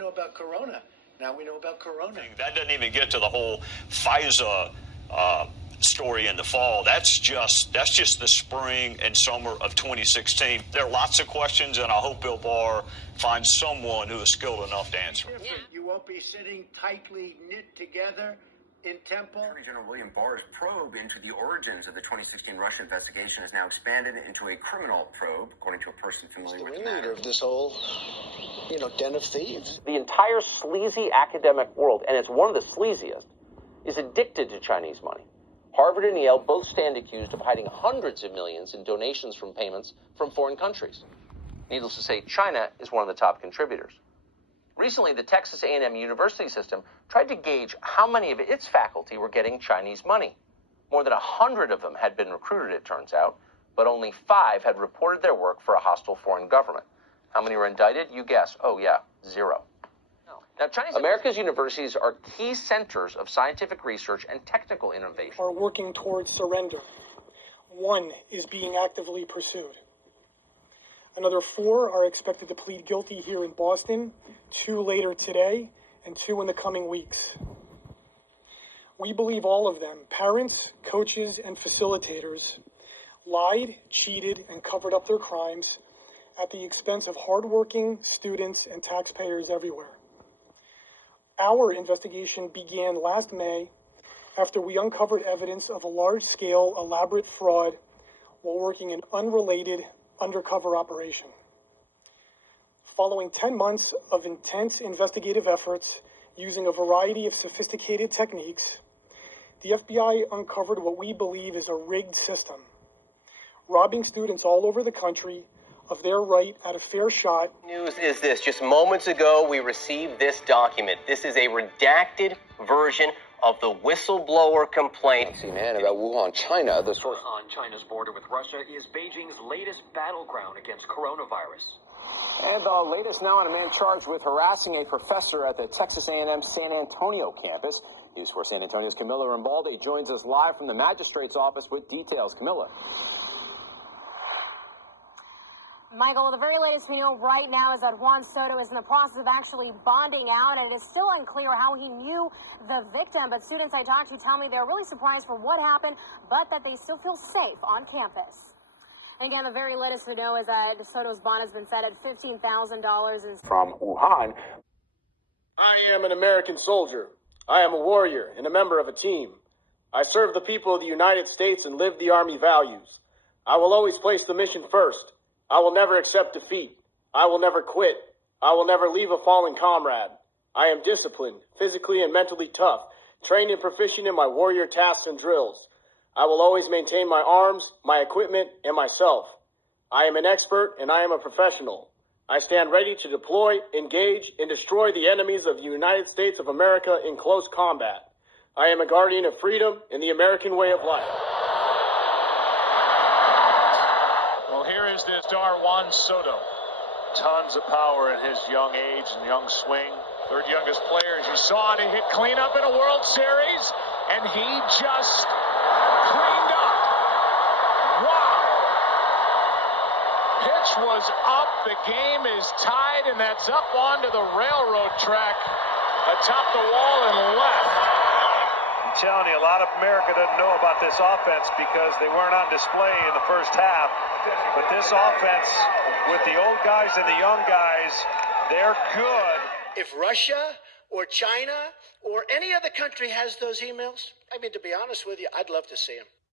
know about Corona. Now we know about Corona. That doesn't even get to the whole FISA story in the fall. That's just the spring and summer of 2016. There are lots of questions, and I hope Bill Barr finds someone who is skilled enough to answer. Yeah. You won't be sitting tightly knit together in Temple. Attorney General William Barr's probe into the origins of the 2016 Russia investigation has now expanded into a criminal probe, according to a person familiar with the matter. Of this whole, den of thieves. The entire sleazy academic world, and it's one of the sleaziest, is addicted to Chinese money. Harvard and Yale both stand accused of hiding hundreds of millions in donations from payments from foreign countries. Needless to say, China is one of the top contributors. Recently, the Texas A&M University system tried to gauge how many of its faculty were getting Chinese money. More than 100 of them had been recruited, it turns out, but only 5 had reported their work for a hostile foreign government. How many were indicted? You guess. Oh, yeah, 0. Now, America's universities are key centers of scientific research and technical innovation. Are working towards surrender. 1 is being actively pursued. Another 4 are expected to plead guilty here in Boston, 2 later today, and 2 in the coming weeks. We believe all of them, parents, coaches, and facilitators, lied, cheated, and covered up their crimes at the expense of hardworking students and taxpayers everywhere. Our investigation began last May after we uncovered evidence of a large-scale, elaborate fraud while working an unrelated undercover operation. Following 10 months of intense investigative efforts using a variety of sophisticated techniques, the FBI uncovered what we believe is a rigged system, robbing students all over the country of their right at a fair shot. News is this. Just moments ago, we received this document. This is a redacted version of the whistleblower complaint. CNN about Wuhan, China. The source on China's border with Russia is Beijing's latest battleground against coronavirus. And the latest now on a man charged with harassing a professor at the Texas A&M San Antonio campus. News 4 San Antonio's Camilla Rimbaldi joins us live from the magistrate's office with details. Camilla. Michael, the very latest we know right now is that Juan Soto is in the process of actually bonding out, and it is still unclear how he knew the victim. But students I talked to tell me they're really surprised for what happened, but that they still feel safe on campus. And again, the very latest to know is that Soto's bond has been set at $15,000. From Wuhan. I am an American soldier. I am a warrior and a member of a team. I serve the people of the United States and live the Army values. I will always place the mission first. I will never accept defeat. I will never quit. I will never leave a fallen comrade. I am disciplined, physically and mentally tough, trained and proficient in my warrior tasks and drills. I will always maintain my arms, my equipment, and myself. I am an expert and I am a professional. I stand ready to deploy, engage, and destroy the enemies of the United States of America in close combat. I am a guardian of freedom and the American way of life. Well, here is this star Juan Soto. Tons of power in his young age and young swing. Third youngest player, as you saw, to hit cleanup in a World Series, and he just cleaned up. Wow. Pitch was up. The game is tied, and that's up onto the railroad track atop the wall and left. I'm telling you, a lot of America doesn't know about this offense because they weren't on display in the first half. But this offense, with the old guys and the young guys, they're good. If Russia or China or any other country has those emails, I mean, to be honest with you, I'd love to see them.